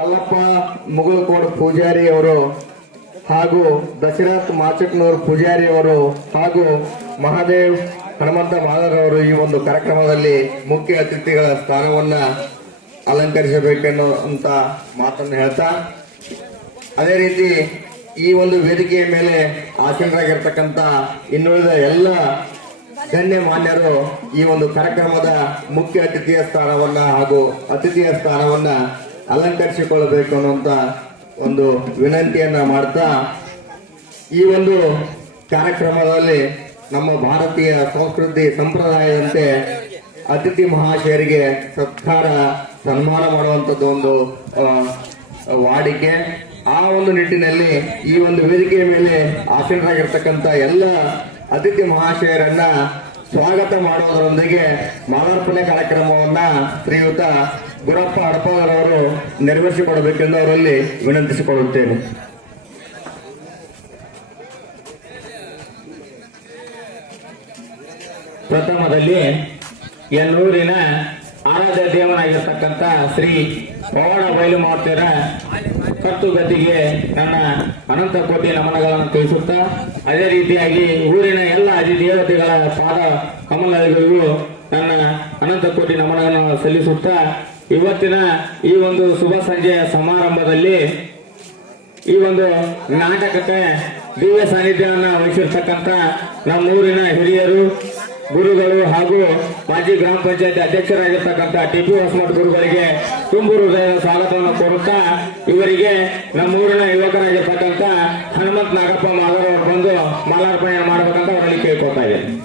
ಅಲ್ಲಪ್ಪ ಮುಗುಳಕೋಡ್ ಪೂಜಾರಿ ಅವರು ಹಾಗೂ ದಶರಥ್ ಮಾಚಕ್ನೂರ್ ಪೂಜಾರಿ ಅವರು ಹಾಗೂ ಮಹಾದೇವ್ ಹನುಮಂತ ಮಾದರ್ ಅವರು ಈ ಒಂದು ಕಾರ್ಯಕ್ರಮದಲ್ಲಿ ಮುಖ್ಯ ಅತಿಥಿಗಳ ಸ್ಥಾನವನ್ನ ಅಲಂಕರಿಸಬೇಕೆನ್ನುವಂತ ಮಾತನ್ನು ಹೇಳ್ತಾ, ಅದೇ ರೀತಿ ಈ ಒಂದು ವೇದಿಕೆಯ ಮೇಲೆ ಆಸೀನರಾಗಿರ್ತಕ್ಕಂಥ ಇನ್ನುಳಿದ ಎಲ್ಲ ಗಣ್ಯ ಮಾನ್ಯರು ಈ ಒಂದು ಕಾರ್ಯಕ್ರಮದ ಮುಖ್ಯ ಅತಿಥಿಯ ಸ್ಥಾನವನ್ನ ಹಾಗೂ ಅತಿಥಿಯ ಸ್ಥಾನವನ್ನ ಅಲಂಕರಿಸಿಕೊಳ್ಳಬೇಕು ಅನ್ನುವಂತ ಒಂದು ವಿನಂತಿಯನ್ನ ಮಾಡ್ತಾ, ಈ ಒಂದು ಕಾರ್ಯಕ್ರಮದಲ್ಲಿ ನಮ್ಮ ಭಾರತೀಯ ಸಂಸ್ಕೃತಿ ಸಂಪ್ರದಾಯದಂತೆ ಅತಿಥಿ ಮಹಾಶಯರಿಗೆ ಸತ್ಕಾರ ಸನ್ಮಾನ ಮಾಡುವಂಥದ್ದು ಒಂದು ವಾಡಿಕೆ. ಆ ಒಂದು ನಿಟ್ಟಿನಲ್ಲಿ ಈ ಒಂದು ವೇದಿಕೆಯ ಮೇಲೆ ಆಸೀನರಾಗಿರ್ತಕ್ಕಂಥ ಎಲ್ಲ ಅತಿಥಿ ಮಹಾಶಯರನ್ನ ಸ್ವಾಗತ ಮಾಡುವುದರೊಂದಿಗೆ ಮಾಲಾರ್ಪಣೆ ಕಾರ್ಯಕ್ರಮವನ್ನ ಶ್ರೀಯುತ ಗುರಪ್ಪ ಹಡಪಾದರವರು ನೆರವೇರಿಸಿಕೊಡಬೇಕೆಂದು ಅವರಲ್ಲಿ ವಿನಂತಿಸಿಕೊಳ್ಳುತ್ತೇನೆ. ಪ್ರಥಮದಲ್ಲಿ ಎನ್ನೂರಿನ ಆರಾಧ್ಯ ದೇವನಾಗಿರ್ತಕ್ಕಂಥ ಶ್ರೀ ಪವಾಡ ಬಯಲು ಮಾತೆಯರ ಕರ್ತುಗತಿಗೆ ನನ್ನ ಅನಂತ ಕೋಟಿ ನಮನಗಳನ್ನು ತಿಳಿಸುತ್ತಾ, ಅದೇ ರೀತಿಯಾಗಿ ಊರಿನ ಎಲ್ಲ ಅಧಿದೇವತೆಗಳ ಪಾದ ಕಮಲಗಳಿಗೂ ನನ್ನ ಅನಂತ ಕೋಟಿ ನಮನಗಳನ್ನು ಸಲ್ಲಿಸುತ್ತಾ, ಇವತ್ತಿನ ಈ ಒಂದು ಶುಭ ಸಂಜೆಯ ಸಮಾರಂಭದಲ್ಲಿ ಈ ಒಂದು ನಾಟಕಕ್ಕೆ ದಿವ್ಯ ಸಾನ್ನಿಧ್ಯವನ್ನ ವಹಿಸಿರ್ತಕ್ಕಂಥ ನಮ್ಮೂರಿನ ಹಿರಿಯರು, ಗುರುಗಳು ಹಾಗೂ ಮಾಜಿ ಗ್ರಾಮ ಪಂಚಾಯತ್ ಅಧ್ಯಕ್ಷರಾಗಿರ್ತಕ್ಕಂಥ ಟಿಪಿ ಹೊಸಮಠ ಗುರುಗಳಿಗೆ ತುಂಬು ಹೃದಯದ ಸ್ವಾಗತವನ್ನು ಕೋರುತ್ತಾ, ಇವರಿಗೆ ನಮ್ಮೂರಿನ ಯುವಕರಾಗಿರ್ತಕ್ಕಂಥ ಹನುಮಂತ ನಾಗಪ್ಪ ಮಾದರ್ ಅವರು ಬಂದು ಮಾಲಾರ್ಪಣೆ ಮಾಡಬೇಕಂತ ಅವರಲ್ಲಿ ಕೇಳ್ಕೊತಾ ಇದ್ದೇನೆ.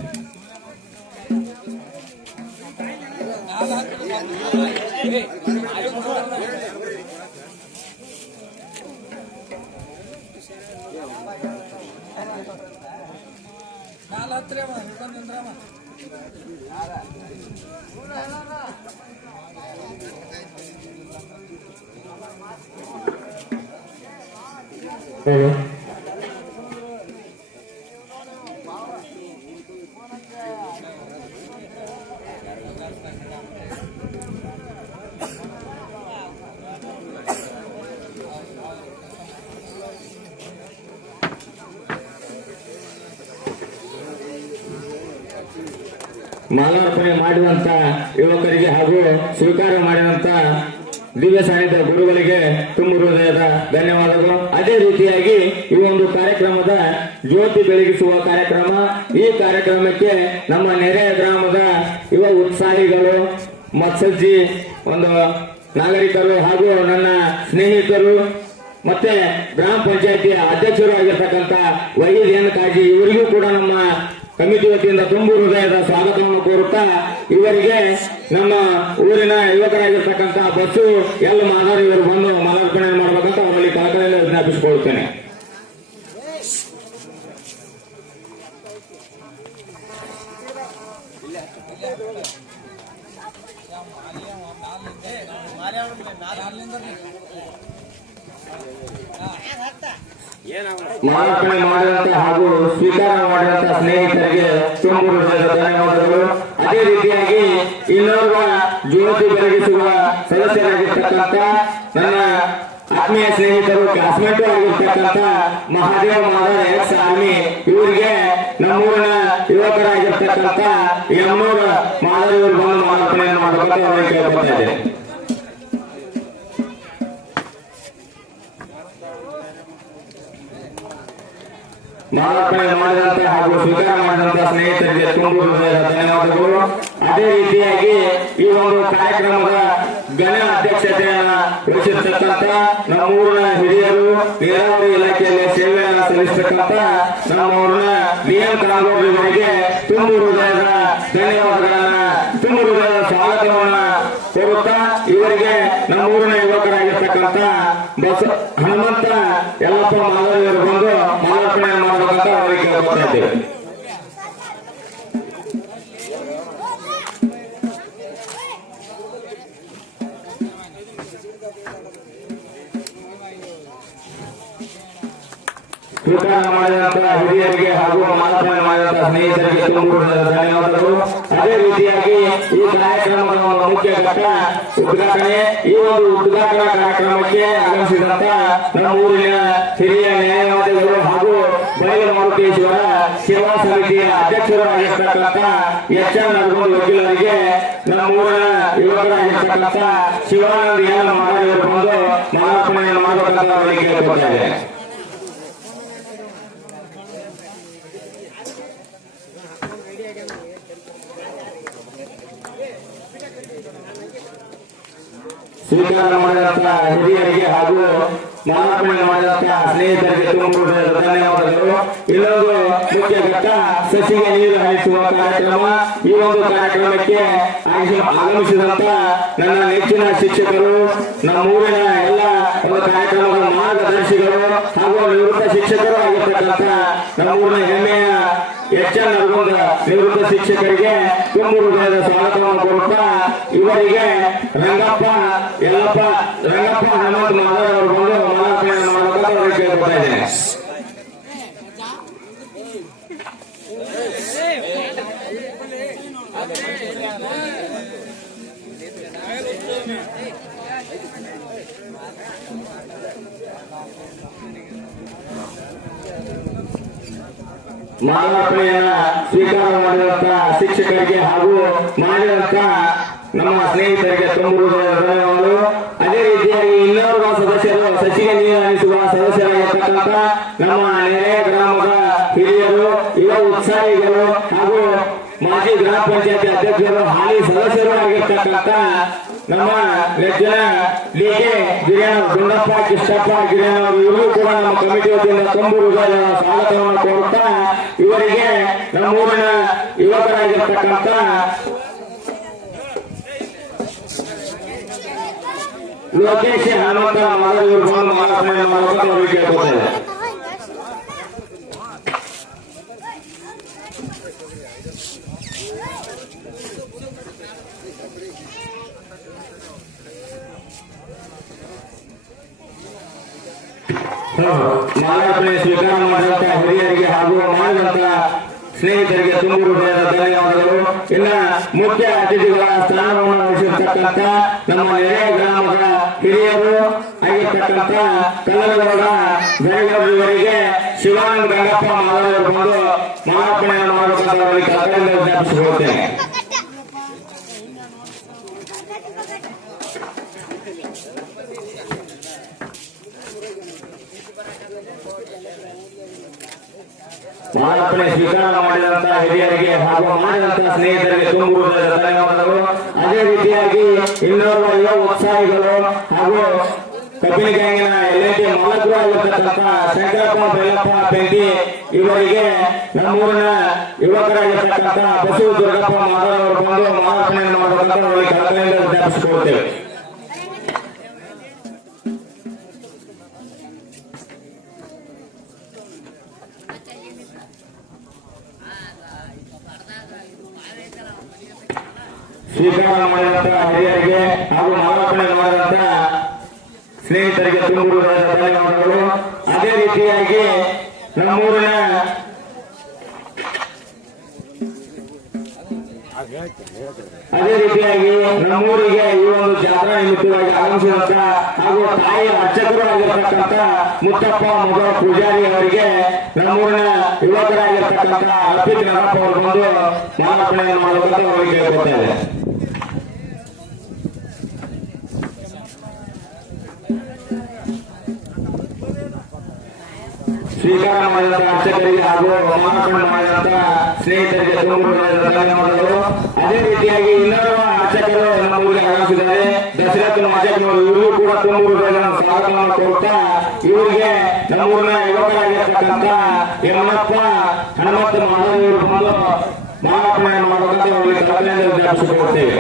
ಮಾಲಾರ್ಪಣೆ ಮಾಡುವಂತ ಯುವಕರಿಗೆ ಹಾಗೂ ಸ್ವೀಕಾರ ಮಾಡಿದಂತ ದಿವ್ಯ ಸಾನ್ನಿಧ್ಯ ಗುರುಗಳಿಗೆ ತುಂಬ ಹೃದಯದ ಧನ್ಯವಾದಗಳು. ಅದೇ ರೀತಿಯಾಗಿ ಈ ಒಂದು ಕಾರ್ಯಕ್ರಮದ ಜ್ಯೋತಿ ಬೆಳಗಿಸುವ ಕಾರ್ಯಕ್ರಮ, ಈ ಕಾರ್ಯಕ್ರಮಕ್ಕೆ ನಮ್ಮ ನೆರೆಯ ಗ್ರಾಮದ ಯುವ ಉತ್ಸಾಹಿಗಳು, ಮತ್ಸಜ್ಜಿ ಒಂದು ನಾಗರಿಕರು ಹಾಗೂ ನನ್ನ ಸ್ನೇಹಿತರು ಮತ್ತೆ ಗ್ರಾಮ ಪಂಚಾಯತಿಯ ಅಧ್ಯಕ್ಷರು ಆಗಿರ್ತಕ್ಕಂಥ ವೈದ್ಯ ಎನ್ ಕಾಜಿ ಇವರಿಗೂ ಕೂಡ ನಮ್ಮ ಕಮಿಟಿ ವತಿಯಿಂದ ತುಂಬು ಹೃದಯದ ಸ್ವಾಗತವನ್ನು ಕೋರುತ್ತಾ, ಇವರಿಗೆ ನಮ್ಮ ಊರಿನ ಯುವಕರಾಗಿರ್ತಕ್ಕಂಥ ಬಸ್ಸು ಎಲ್ಲ ಮಾದರ್ ಇವರು ಬಂದು ಮಾಲಾರ್ಪಣೆ ಮಾಡಬೇಕಂತ ಅವರಲ್ಲಿ ಕಳಕಳಿಯಲ್ಲಿ ವಿಜ್ಞಾಪಿಸಿಕೊಳ್ಳುತ್ತೇನೆ. ಮಾಲಾರ್ಪಣೆ ಮಾಡಿದಂತ ಹಾಗೂ ಸ್ವೀಕಾರ ಮಾಡಿದಂತ ಸ್ನೇಹಿತರಿಗೆ ತುಂಬು ಹೃದಯದ ಧನ್ಯವಾದಗಳು. ಅದೇ ರೀತಿಯಾಗಿ ಇನ್ನೋರ್ವ ಜ್ಯೋತಿ ಬೆಳಗಿಸುವ ಸದಸ್ಯರಾಗಿರ್ತಕ್ಕಂಥ ನನ್ನ ಆತ್ಮೀಯ ಸ್ನೇಹಿತರು, ಕ್ಲಾಸ್ಮೇಟ್ ಆಗಿರ್ತಕ್ಕಂಥ ಮಹಾದೇವ್ ಮಾದರ್ ಎಕ್ಸ್ ಆರ್ಮಿ ಇವರಿಗೆ ನಮ್ಮೂರಿನ ಯುವಕರಾಗಿರ್ತಕ್ಕಂಥ ಎಮ್ಮೂರ ಮಾದರ್ ಇವರು ಬಂದು ಮಾಲಾರ್ಪಣೆಯನ್ನು ಮಾಡಬೇಕಂತ ಅವರಿಗೆ ಕೇಳ್ಕೊತಾ ಇದೆ. ಮಾಲಾರ್ಪಣೆ ಮಾಡಿದಂತ ಹಾಗೂ ಸ್ವೀಕಾರ ಮಾಡಿದಂತ ಸ್ನೇಹಿತರಿಗೆ ತುಂಬು ಹೃದಯದ ಧನ್ಯವಾದಗಳು. ಅದೇ ರೀತಿಯಾಗಿ ಈ ಒಂದು ಕಾರ್ಯಕ್ರಮದ ಘನ ಅಧ್ಯಕ್ಷತೆಯನ್ನ ವಹಿಸಿರ್ತಕ್ಕಂಥ ನಮ್ಮೂರಿನ ಹಿರಿಯರು, ನೀರಾವರಿ ಇಲಾಖೆಯಲ್ಲಿ ಸೇವೆಯನ್ನು ಸಲ್ಲಿಸತಕ್ಕಂಥ ನಮ್ಮೂರಿನ ಡಿಎಂ ಕಾಂಗೋರ್ ಇವರಿಗೆ ತುಂಬು ಹೃದಯದ ಧನ್ಯವಾದಗಳನ್ನ, ತುಂಬು ಹೃದಯದ ಸ್ವಾಗತವನ್ನ ಕೋರುತ್ತಾ, ಇವರಿಗೆ ನಮ್ಮೂರಿನ ಯುವಕರಾಗಿರ್ತಕ್ಕಂಥ ಹನುಮಂತ ಯಲ್ಲಪ್ಪ ಮಾದರ್ ಇವರು ಬಂದು ಮಾಲಾರ್ಪಣೆ ಮಾಡಬೇಕಂತ ಅವರಿಗೆ ಕೇಳ್ಕೊತಾ ಇದ್ದೇವೆ. ಸ್ವೀಕಾರ ಮಾಡಿದಂತಹ ಹಿರಿಯರಿಗೆ ಹಾಗೂ ಮಾಲಾರ್ಪಣೆ ಮಾಡಿದಂತಹ ಸ್ನೇಹಿತರಿಗೆ ತುಂಬ ಧನ್ಯವಾದಗಳು. ಅದೇ ರೀತಿಯಾಗಿ ಈ ಕಾರ್ಯಕ್ರಮದ ಒಂದು ಮುಖ್ಯ ಘಟ್ಟ ಉದ್ಘಾಟನೆ. ಈ ಒಂದು ಉದ್ಘಾಟನಾ ಕಾರ್ಯಕ್ರಮಕ್ಕೆ ಆಗಮಿಸಿದಂತ ನಮ್ಮ ಊರಿನ ಹಿರಿಯ ನ್ಯಾಯವಾದಿಗಳು ಹಾಗೂ ಬೈಲಮಾರುತೇಶ್ವರ ಸೇವಾ ಸಮಿತಿಯ ಅಧ್ಯಕ್ಷರಾಗಿರ್ತಕ್ಕಂಥ ಎಚ್.ಎನ್. ನರಗುಂದ ವಕೀಲರಿಗೆ ನಮ್ಮ ಊರಿನ ಯುವಕರಾಗಿರ್ತಕ್ಕಂಥ ಶಿವಾನಂದ ಎನ್. ಮಾರಾಯವರು ಬಂದು ಮಾಲಾರ್ಪಣೆಯನ್ನು ಮಾಡಬೇಕಂತ ಅವರಿಗೆ ಕೇಳಿಕೊಟ್ಟಿದ್ದಾರೆ. ಸ್ವೀಕಾರ ಮಾಡಿದಂತಹ ಹಿರಿಯರಿಗೆ ಹಾಗೂ ಮಾಲಾರ್ಪಣೆ ಮಾಡಿದಂತಹ ಸ್ನೇಹಿತರಿಗೆ ತುಂಬ ಧನ್ಯವಾದಗಳು. ಇನ್ನೊಂದು ಮುಖ್ಯ ಘಟ್ಟ ಸಸಿಗೆ ನೀರು ಹರಿಸುವ ಕಾರ್ಯಕ್ರಮ. ಈ ಒಂದು ಕಾರ್ಯಕ್ರಮಕ್ಕೆ ಆಗಮಿಸಿದಂತ ನನ್ನ ನೆಚ್ಚಿನ ಶಿಕ್ಷಕರು, ನಮ್ಮ ಊರಿನ ಎಲ್ಲ ಒಂದು ಕಾರ್ಯಕ್ರಮದ ಮಾರ್ಗದರ್ಶಿಗಳು ಹಾಗೂ ನಿವೃತ್ತ ಶಿಕ್ಷಕರು ಆಗಿರ್ತಕ್ಕಂಥ ನಮ್ಮ ಊರಿನ ಹೆಮ್ಮೆಯ ಎಚ್.ಎನ್. ನರಗುಂದ ನಿವೃತ್ತ ಶಿಕ್ಷಕರಿಗೆ ತುಂಬ ಹೃದಯದ ಸ್ವಾಗತವನ್ನು ಕೊಡುತ್ತಾ ಇವರಿಗೆ ರಂಗಪ್ಪ ಹನುಮಂತ ಮಾಧವ್ ಅವರು ಬಂದು ಮಾಲಾರ್ಪಣೆಯನ್ನು ಮಾಡಬೇಕಂತ ಅವರಿಗೆ ಕೇಳ್ಕೊತಾ ಇದ್ದೇನೆ. ಮಾಲಾರ್ಪಣೆಯನ್ನ ಸ್ವೀಕಾರ ಮಾಡಿದಂತಹ ಶಿಕ್ಷಕರಿಗೆ ಹಾಗೂ ಮಾಡಿದಂತ ನಮ್ಮ ಸ್ನೇಹಿತರಿಗೆ ತುಂಬ ಧನ್ಯವಾದಗಳು. ಅದೇ ರೀತಿಯಾಗಿ ಇನ್ನೋರ್ವ ಸದಸ್ಯರು ಸಸಿಗೆ ನೀರು ಹರಿಸುವ ಸದಸ್ಯರಾಗಿರ್ತಕ್ಕಂಥ ನಮ್ಮ ನೆರೆ ಗ್ರಾಮದ ಹಿರಿಯರು, ಯುವ ಉತ್ಸಾಹಿಗಳು ಹಾಗೂ ಮಾಜಿ ಗ್ರಾಮ ಪಂಚಾಯತಿ ಅಧ್ಯಕ್ಷರು, ಹಾಲಿ ಸದಸ್ಯರು ಆಗಿರ್ತಕ್ಕಂಥ ನಮ್ಮ ನೆಚ್ಚಿನ ಡಿಕೆ ಗಿರಿಯಣ್ಣ, ಗುಂಡಪ್ಪ, ಕಿಷ್ಟಪ್ಪ ಗಿರಿಯಣ್ಣ ಇವರು ಕೂಡ ನಮ್ಮ ಕಮಿಟಿ ವತಿಯಿಂದ ತುಂಬ ಹೃದಯದ ಸ್ವಾಗತವನ್ನು ಕೋರುತ್ತಾ ಇವರಿಗೆ ನಮ್ಮೂರಿನ ಯುವಕರಾಗಿರ್ತಕ್ಕಂಥ ಲೋಕೇಶ್ ಹನುಮಂತ ಮಾಧವ್ ಇವರು ಬಂದು ಮಾಲಾರ್ಪಣೆ ಮಾಡಬೇಕಂತ ಅವರಿಗೆ ಕೇಳ್ಕೊತಾರೆ. ಮಾಲಾರ್ಪಣೆ ಸ್ವೀಕಾರ ಮಾಡಿದಂತಹ ಹಿರಿಯರಿಗೆ ಹಾಗೂ ಮಾಡಿದಂತಹ ಸ್ನೇಹಿತರಿಗೆ ತುಂಬ ಹೃದಯದ ಧನ್ಯವಾದಗಳು. ಇನ್ನ ಮುಖ್ಯ ಅತಿಥಿಗಳ ಸ್ಥಾನವನ್ನು ವಹಿಸಿರ್ತಕ್ಕಂಥ ನಮ್ಮ ನೆರೆ ಗ್ರಾಮದ ಹಿರಿಯರು ಆಗಿರ್ತಕ್ಕಂಥ ಕಲ್ಲಗೌಡ ಬೆಳಗವರಿಗೆ ಶಿವಾನಂದ ಗಂಗಪ್ಪ ಮಾಧವರು ಬಂದು ಮಾಲಾರ್ಪಣೆಯನ್ನು ಮಾಡಬೇಕಂತ ಅವರಿಗೆ ಕರ್ತವ್ಯ ಜ್ಞಾಪಿಸಿಕೊಳ್ಳುತ್ತೇನೆ. ಮಾಲಾರ್ಪಣೆ ಸ್ವೀಕಾರ ಮಾಡಿದಂತಹ ಹಿರಿಯರಿಗೆ ಹಾಗೂ ಮಾಡಿದಂತಹ ಸ್ನೇಹಿತರಿಗೆ ತುಂಬ ಧನ್ಯವಾದಗಳು. ಅದೇ ರೀತಿಯಾಗಿ ಇನ್ನೋರ್ವ ಯುವ ಉತ್ಸಾಹಿಗಳು ಹಾಗೂ ಕಬ್ಬಿನ ಗ್ಯಾಂಗಿನ LIT ಮಾಲಕರು ಆಗಿರ್ತಕ್ಕಂಥ ಶಂಕರಪ್ಪ, ಬೈಲಪ್ಪ, ಪೆಂಟಿ ಇವರಿಗೆ ನಮ್ಮೂರಿನ ಯುವಕರಾಗಿರ್ತಕ್ಕಂಥ ಬಸವ ದುರ್ಗಪ್ಪ ಮಾಧವ್ ಅವರು ಬಂದು ಮಾಲಾರ್ಪಣೆಯನ್ನು ಮಾಡಬೇಕಂತ ಅವರಿಗೆ ಕರ್ತವ್ಯ ಜ್ಞಾಪಿಸಿಕೊಳ್ಳುತ್ತೇವೆ. ಸ್ವೀಕಾರ ಮಾಡಿದಂತಹ ಹಿರಿಯರಿಗೆ ಹಾಗೂ ಮಾಲಾರ್ಪಣೆ ಮಾಡಿದಂತಹ ಸ್ನೇಹಿತರಿಗೆ ತುಂಬ ಧನ್ಯವಾದಗಳು. ಅದೇ ರೀತಿಯಾಗಿ ನಮ್ಮೂರಿನ ನಮ್ಮೂರಿಗೆ ಈ ಒಂದು ಜಾತ್ರಾ ನಿಮಿತ್ತವಾಗಿ ಆಗಮಿಸಿದಂತ ಹಾಗೂ ತಾಯಿಯ ಅರ್ಚಕರು ಆಗಿರ್ತಕ್ಕಂಥ ಮುತ್ತಪ್ಪ ಮೊದಲ ಪೂಜಾರಿ ಅವರಿಗೆ ನಮ್ಮೂರಿನ ಯುವಕರಾಗಿರ್ತಕ್ಕಂಥ ಅರ್ಪಿತ್ ನರಪ್ಪ ಅವರು ಬಂದು ಮಾಲಾರ್ಪಣೆಯನ್ನು ಮಾಡಬೇಕಂತ ಅವರಿಗೆ ಕೇಳ್ಕೊತಾರೆ. ಸ್ವೀಕಾರ ಮಾಡಿದಂತಹ ಅರ್ಚಕರಿಗೆ ಹಾಗೂ ಮಾಲಾರ್ಪಣೆ ಮಾಡಿದಂತಹ ಸ್ನೇಹಿತರಿಗೆ ತುಂಬ ಧನ್ಯವಾದಗಳು. ಅದೇ ರೀತಿಯಾಗಿ ಇನ್ನೋರ್ವ ಅರ್ಚಕರು ನಮ್ಮ ಊರಿಗೆ ಆಗಮಿಸಿದ್ದಾರೆ, ದಶರಥ ಮಾಜಕ್ನವರು. ಇವರು ಕೂಡ ತುಂಬ ಸ್ವಾಗತವನ್ನು ಕೋರುತ್ತಾ ಇವರಿಗೆ ನಮ್ಮೂರಿನ ಯುವಕರಾಗಿರ್ತಕ್ಕಂಥ ಯಮನಪ್ಪ, ಹನುಮಂತ ಮಾಧವ್ ಇವರು ಬಂದು ಮಾಲಾರ್ಪಣೆ ಮಾಡಬೇಕಂತ ಅವರಿಗೆ ಕರ್ತವ್ಯ ಜ್ಞಾಪಿಸಿಕೊಳ್ಳುತ್ತೇವೆ.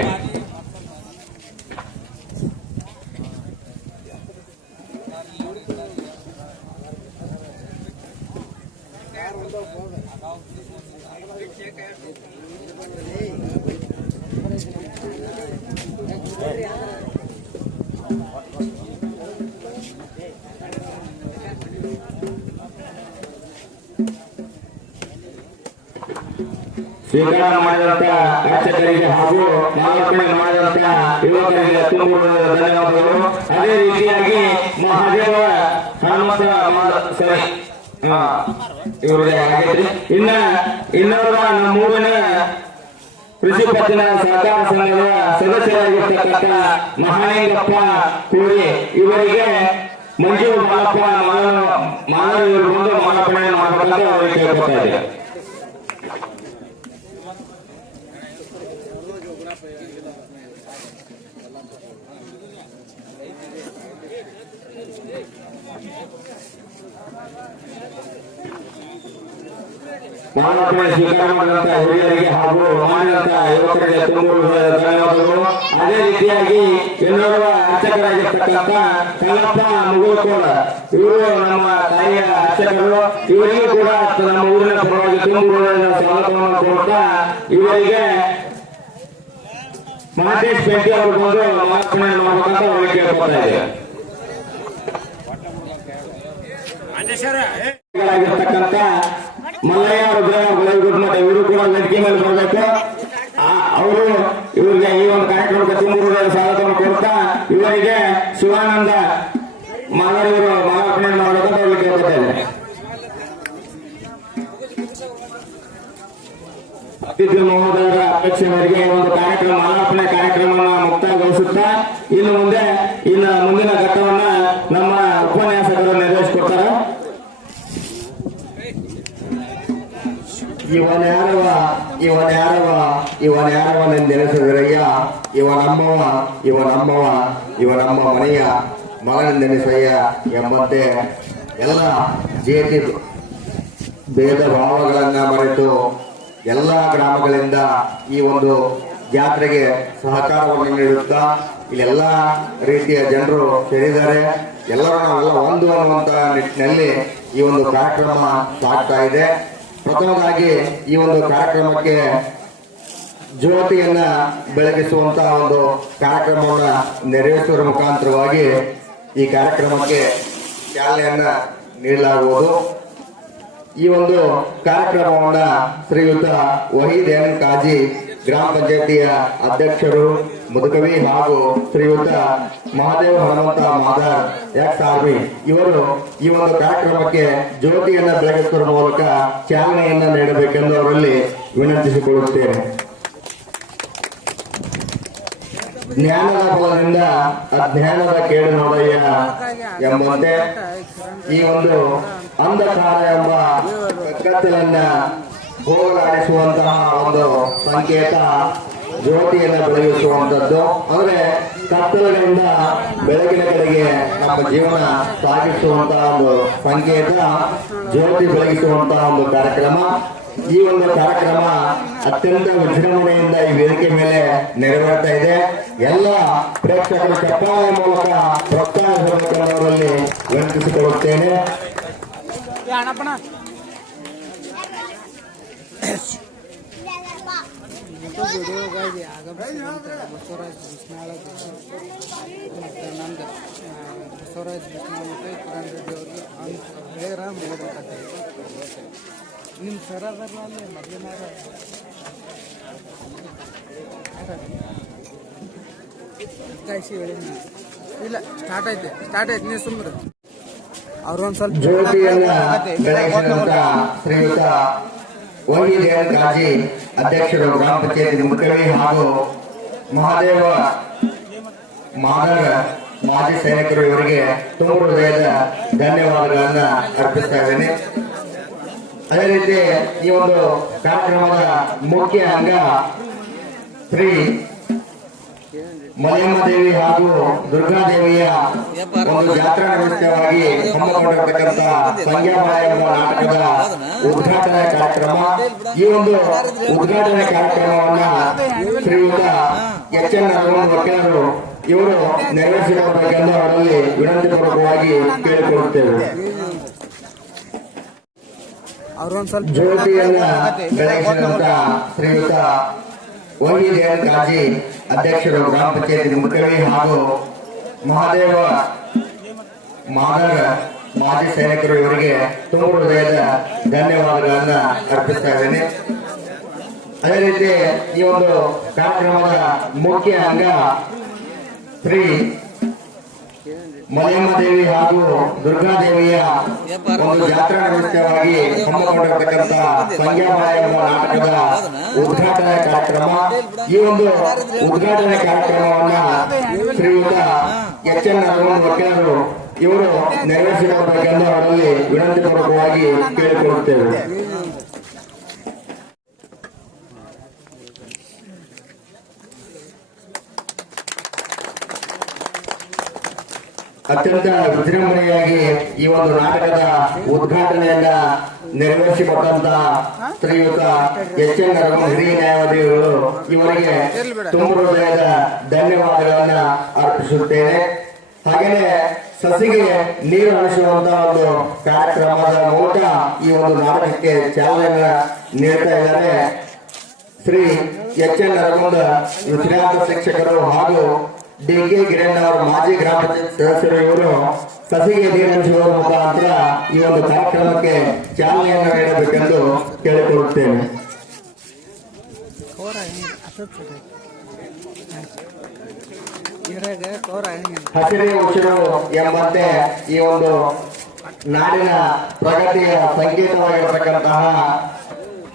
ಸ್ವೀಕಾರ ಮಾಡಿದಂತ ಅರ್ಚಕರಿಗೆ ಹಾಗೂ ಮಾಲಾರ್ಪಣೆ ಮಾಡಿದಂತ ಯುವಕರಿಗೆ ತುಂಬ ಧನ್ಯವಾದಗಳು. ಅದೇ ರೀತಿಯಾಗಿ ಮಹಾದೇವ ಹನುಮಂತ ಇವರಿಗೆ ಆಗೈತ್ರಿ. ಇನ್ನೋರ್ವ ನಮ್ಮೂರಿನ ಕೃಷಿ ಪತ್ತಿನ ಸಹಕಾರ ಸಂಘದ ಸದಸ್ಯರಾಗಿರ್ತಕ್ಕಂಥ ಮಹಾಲಿಂಗಪ್ಪ ಕೋರಿ ಇವರಿಗೆ ಮಂಜು ಮಾಲಪ್ಪ ಮಾನವರು ಬಂದು ಮಾಲಾರ್ಪಣೆ ಮಾಡಬೇಕಂತ ಅವರಿಗೆ ಕೇಳ್ಕೊತಾ ಇದೆ. ಮಾಲಾರ್ಪಣೆ ಸ್ವೀಕಾರ ಮಾಡಿದಂತ ಹಿರಿಯರಿಗೆ ಹಾಗೂ ಮಾಡಿದಂತ ಯುವಕರಿಗೆ ತುಂಬ ಧನ್ಯವಾದಗಳು. ಅದೇ ರೀತಿಯಾಗಿ ಇನ್ನೋರ್ವ ಅರ್ಚಕರಾಗಿರ್ತಕ್ಕಂಥ ಕಲ್ಲಪ್ಪ ಮುಗುಳಕೋಡ ಇವರು ನಮ್ಮ ತಾಯಿಯ ಅರ್ಚಕರು. ಇವರಿಗೂ ಕೂಡ ನಮ್ಮ ಊರಿನ ಪರವಾಗಿ ತುಂಬ ಸ್ವಾಗತವನ್ನು ಕೊಡ್ತಾ ಇವರಿಗೆ ಮಹೇಶ್ ಪೇಟೆ ಅವರು ಬಂದು ಮಾಲಾರ್ಪಣೆ ಮಾಡಬೇಕಂತ ಅವರಿಗೆ ಕೇಳ್ಕೊತಾ ಇದೆ. ಆಗಿರ್ತಕ್ಕಂಥ ಮಲ್ಲಯ್ಯ ಗುಡ್ಮಠ ಇವರು ಕೂಡ ವೇದಿಕೆ ಮೇಲೆ ಬರಬೇಕು. ಅವರು ಇವರಿಗೆ ಈ ಒಂದು ಕಾರ್ಯಕ್ರಮಕ್ಕೆ ತುಂಬ ಸ್ವಾಗತವನ್ನು ಕೊಡ್ತಾ ಇವರಿಗೆ ಶಿವಾನಂದ ಮಾನವರು ಮಾಲಾರ್ಪಣೆ ಮಾಡಬೇಕಂತ ಅವರಿಗೆ ಕೇಳ್ಕೊತಾರೆ. ಅತಿಥಿ ಮಹೋದಯರ ಅಧ್ಯಕ್ಷ ಅವರಿಗೆ ಒಂದು ಕಾರ್ಯಕ್ರಮ ಮಾಲಾರ್ಪಣೆ ಕಾರ್ಯಕ್ರಮವನ್ನು ಮುಕ್ತಾಯಗೊಳಿಸುತ್ತಾ ಇನ್ನು ಮುಂದಿನ ಘಟ್ಟವನ್ನ ನಮ್ಮ ಉಪನ್ಯಾಸಕರು ನಿರ್ವಹಿಸಿಕೊಡ್ತಾರೆ. ಇವನ್ಯಾರವನೆಂದೆನಿಸಿದರಯ್ಯ ಇವನಮ್ಮ ಮನೆಯ ಮಗನೆಂದೆನಿಸಯ್ಯ ಎಂಬಂತೆ ಎಲ್ಲ ಜಾತಿ ಭೇದ ಭಾವಗಳನ್ನ ಮರೆತು ಎಲ್ಲ ಗ್ರಾಮಗಳಿಂದ ಈ ಒಂದು ಜಾತ್ರೆಗೆ ಸಹಕಾರವನ್ನು ನೀಡುತ್ತಾ ಇಲ್ಲೆಲ್ಲ ರೀತಿಯ ಜನರು ಸೇರಿದ್ದಾರೆ. ಎಲ್ಲರೂ ನಾವೆಲ್ಲ ಒಂದು ಅನ್ನುವಂತ ನಿಟ್ಟಿನಲ್ಲಿ ಈ ಒಂದು ಕಾರ್ಯಕ್ರಮ ಸಾಗ್ತಾ ಇದೆ. ಪ್ರಥಮವಾಗಿ ಈ ಒಂದು ಕಾರ್ಯಕ್ರಮಕ್ಕೆ ಜ್ಯೋತಿಯನ್ನ ಬೆಳಗಿಸುವಂತಹ ಒಂದು ಕಾರ್ಯಕ್ರಮವನ್ನ ನೆರವೇರಿಸುವ ಮುಖಾಂತರವಾಗಿ ಈ ಕಾರ್ಯಕ್ರಮಕ್ಕೆ ಚಾಲನೆಯನ್ನ ನೀಡಲಾಗುವುದು. ಈ ಒಂದು ಕಾರ್ಯಕ್ರಮವನ್ನ ಶ್ರೀಯುತ ವಹೀದ್ ಎನ್ ಕಾಜಿ ಗ್ರಾಮ ಪಂಚಾಯತಿಯ ಅಧ್ಯಕ್ಷರು ಮುದುಕವಿ ಹಾಗೂ ಶ್ರೀಯುತ ಮಹಾದೇವ ಹನುಮಂತ ಮಾದರ್ XRB ಇವರು ಈ ಒಂದು ಕಾರ್ಯಕ್ರಮಕ್ಕೆ ಜ್ಯೋತಿಯನ್ನ ಬೆಳಗಿಸುವ ಮೂಲಕ ಚಾಲನೆಯನ್ನ ನೀಡಬೇಕೆಂದು ಅವರಲ್ಲಿ ವಿನಂತಿಸಿಕೊಳ್ಳುತ್ತೇನೆ. ಜ್ಞಾನದ ಫಲದಿಂದ ಅಜ್ಞಾನದ ಕೇಡು ನೋಡಯ್ಯ ಎಂಬಂತೆ ಈ ಒಂದು ಅಂಧಕಾರ ಎಂಬ ಕತ್ತಲನ್ನ ಹೋಗಲಾಡಿಸುವಂತಹ ಒಂದು ಸಂಕೇತ ಜ್ಯೋತಿಯನ್ನು ಬೆಳಗಿಸುವಂತದ್ದು. ಅಂದ್ರೆ ಕತ್ತಲಿನಿಂದ ಬೆಳಗಿನ ಕಡೆಗೆ ನಮ್ಮ ಜೀವನ ಸಾಗಿಸುವಂತಹ ಒಂದು ಸಂಕೇತ ಜ್ಯೋತಿ ಬೆಳಗಿಸುವಂತಹ ಒಂದು ಕಾರ್ಯಕ್ರಮ. ಈ ಒಂದು ಕಾರ್ಯಕ್ರಮ ಅತ್ಯಂತ ವಿಜೃಂಭಣೆಯಿಂದ ಈ ವೇದಿಕೆ ಮೇಲೆ ನೆರವೇರ್ತಾ ಇದೆ. ಎಲ್ಲ ಪ್ರೇಕ್ಷಕರು ಚಪ್ಪಾಳೆ ಮೂಲಕ ಪ್ರೋತ್ಸಾಹಿಸಬೇಕೆಂಬುದರಲ್ಲಿ ವಿನಂತಿಸಿಕೊಳ್ಳುತ್ತೇನೆ. ನಿಮ್ಮ ಸರ್ ಅದರಲ್ಲ ಅಲ್ಲಿ ಮೊದಲಿನಾರ ಕಾಯಿಸಿ ಹೇಳಿ ಇಲ್ಲ ಸ್ಟಾರ್ಟ್ ಐತೆ ನೀವು ಸುಮ್ಮನೆ ಅವ್ರೊಂದು ಸ್ವಲ್ಪ ಜ್ಯೋತಿಯನ್ನ ಬೆಳಗಿಸಿದಂತ ಶ್ರೀಯುತ ವಹೀದ್ ಎನ್ ಕಾಜಿ ಅಧ್ಯಕ್ಷರು ಗ್ರಾಮ ಪಂಚಾಯತಿ ಮುಖವಿ ಹಾಗೂ ಮಹಾದೇವ ಮಾದರ ಮಾಜಿ ಸೈನಿಕರು ಇವರಿಗೆ ತುಂಬ ಹೃದಯದ ಧನ್ಯವಾದಗಳನ್ನ ಅರ್ಪಿಸ್ತಾ ಇದ್ದೇನೆ. ಅದೇ ರೀತಿ ಈ ಒಂದು ಕಾರ್ಯಕ್ರಮದ ಮುಖ್ಯ ಅಂಗ ಶ್ರೀ ಮಲಯಮ್ಮ ದೇವಿ ಹಾಗೂ ದುರ್ಗಾದೇವಿಯ ಒಂದು ಜಾತ್ರಾ ನಿಮಿತ್ತವಾಗಿ ಹಮ್ಮಿಕೊಂಡಿರತಕ್ಕಂಥ ಸಂಗ್ಯಾಮಾಯ ಎಂಬ ನಾಟಕದ ಉದ್ಘಾಟನಾ ಕಾರ್ಯಕ್ರಮ. ಈ ಒಂದು ಉದ್ಘಾಟನಾ ಕಾರ್ಯಕ್ರಮವನ್ನ ಶ್ರೀಯುತ HN ವಕೀಲರು ಇವರು ನೆರವೇರಿಸಿಕೊಳ್ಳಬೇಕೆಂದು ಅವರಲ್ಲಿ ವಿನಂತಿ ಪೂರ್ವಕವಾಗಿ ಕೇಳಿಕೊಳ್ಳುತ್ತೇವೆ. ಜ್ಯೋತಿಯನ್ನ ಬೆಳಗಿಸಿದಂತ ಶ್ರೀಯುತ ವಹೀದ್ ಎನ್ ಕಾಜಿ ಅಧ್ಯಕ್ಷರು ಗ್ರಾಮ ಪಂಚಾಯತಿ ಮುಖವಿ ಹಾಗೂ ಮಹಾದೇವ ಮಾದರ ಮಾಜಿ ಸೈನಿಕರು ಇವರಿಗೆ ತುಂಬ ಹೃದಯದ ಧನ್ಯವಾದಗಳನ್ನ ಅರ್ಪಿಸ್ತಾ ಇದ್ದೇನೆ. ಅದೇ ರೀತಿ ಈ ಒಂದು ಕಾರ್ಯಕ್ರಮದ ಮುಖ್ಯ ಅಂಗ ಶ್ರೀ ಮಲಯಮ್ಮ ದೇವಿ ಹಾಗೂ ದುರ್ಗಾದೇವಿಯ ಒಂದು ಜಾತ್ರಾ ನೃತ್ಯವಾಗಿ ಹಮ್ಮಿಕೊಂಡಿರತಕ್ಕಂಥ ಸಂಗ್ಯಾಮಾಯ ಎಂಬ ನಾಟಕದ ಉದ್ಘಾಟನಾ ಕಾರ್ಯಕ್ರಮ. ಈ ಒಂದು ಉದ್ಘಾಟನಾ ಕಾರ್ಯಕ್ರಮವನ್ನ ಶ್ರೀಯುತ ಎಚ್ ಎನ್ ಅರವಿಂದ್ ವಕೀಲರು ಇವರು ನೆರವೇರಿಸಿಕೊಳ್ಳಬೇಕೆಂದು ಅವರಲ್ಲಿ ವಿನಂತಿ ಪೂರ್ವಕವಾಗಿ ಕೇಳಿಕೊಳ್ಳುತ್ತೇವೆ. ಅತ್ಯಂತ ವಿಜೃಂಭಣೆಯಾಗಿ ಈ ಒಂದು ನಾಟಕದ ಉದ್ಘಾಟನೆಯನ್ನ ನೆರವೇರಿಸಿಕೊಟ್ಟಂತ ಶ್ರೀಯುತ ಎಚ್ ಎನ್ ಹಿರಿಯ ನ್ಯಾಯವಾದಿಗಳು ಇವರಿಗೆ ತುಂಬ ಹೃದಯದ ಧನ್ಯವಾದಗಳನ್ನ ಅರ್ಪಿಸುತ್ತೇನೆ. ಹಾಗೆಯೇ ಸಸಿಗೆ ನೀರು ಹರಿಸುವಂತಹ ಒಂದು ಕಾರ್ಯಕ್ರಮದ ಮೂಲಕ ಈ ಒಂದು ನಾಟಕಕ್ಕೆ ಚಾಲನೆ ನೀಡ್ತಾ ಇದ್ದಾರೆ. ಶ್ರೀ ಎಚ್ ಎನ್ ಅರವಿಂದ ವಿಶ್ರಾಂತ ಶಿಕ್ಷಕರು ಹಾಗೂ ಡಿ.ಕೆ. ಗಿರಣ್ ಅವರ ಮಾಜಿ ಗ್ರಾಮ ಪಂಚಾಯತ್ ಸದಸ್ಯರು ಇವರು ಸಸಿಗೆ ನೀರಿಸುವ ಮುಖಾಂತರ ಈ ಒಂದು ಕಾರ್ಯಕ್ರಮಕ್ಕೆ ಚಾಲನೆಯನ್ನು ನೀಡಬೇಕೆಂದು ಕೇಳಿಕೊಳ್ಳುತ್ತೇನೆ. ಹಸಿರೇ ಉಸಿರು ಎಂಬಂತೆ ಈ ಒಂದು ನಾಡಿನ ಪ್ರಗತಿಯ ಸಂಕೇತವಾಗಿರತಕ್ಕಂತಹ